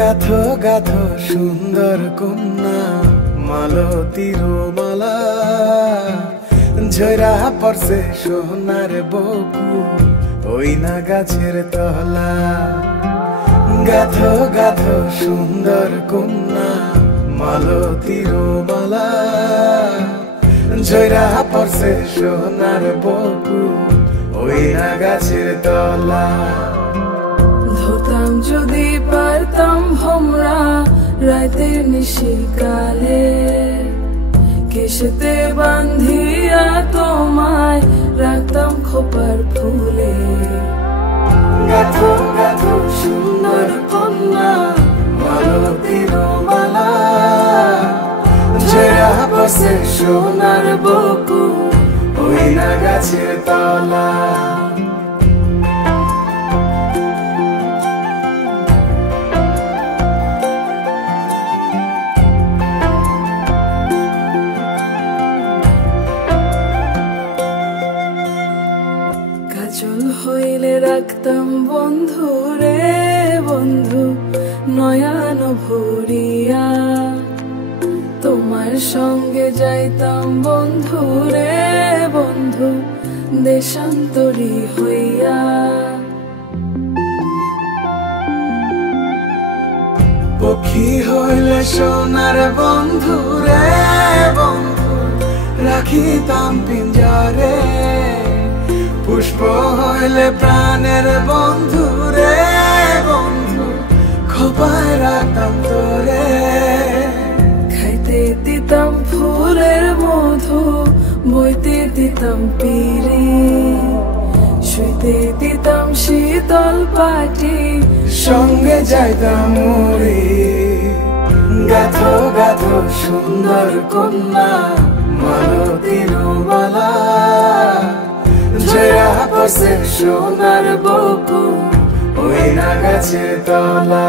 গাথো গাথো সুন্দর কন্যা মালতীর মালা, ঝরা পড়ছে সোনার বকু ওই না গাছের তলা। গাথো গাথো সুন্দর কন্যা মালতীর মালা, ঝরা পড়ছে সোনার বকু ওই না গাছের তলা। ধরতাম যদি পারতাম ভোমরা রাতের নিশিকালে, কেশেতে বান্ধিয়া তোমায় রাখতাম খোপার ফুলে। গাথো গাথো সুন্দর কন্যা মালতীর মালা, ঝরা পড়ছে সোনার বকু ওই না গাছের তলা। কাজল হইলে রাখতাম বন্ধু রে বন্ধু নয়ন ভরিয়া, তোমার সঙ্গে যাইতাম বন্ধু রে বন্ধু দেশান্তরী হইয়া। পক্ষী হইলে সোনার বন্ধু রে বন্ধু রাখিতাম পিঞ্জরে, পুষ্প হইলে প্রাণের বন্ধু রে বন্ধু খোপায় রাখতাম তোরে। খাইতে দিতাম ফুলের মধু, বইতে দিতাম পিরি, শুইতে দিতাম শীতল পাটি, সঙ্গে যাইতাম মরি। গাথো গাথো সুন্দর কন্যা মালতীর মালা, ঝরা পড়ছে সোনার বকু ওই না গাছের তলা।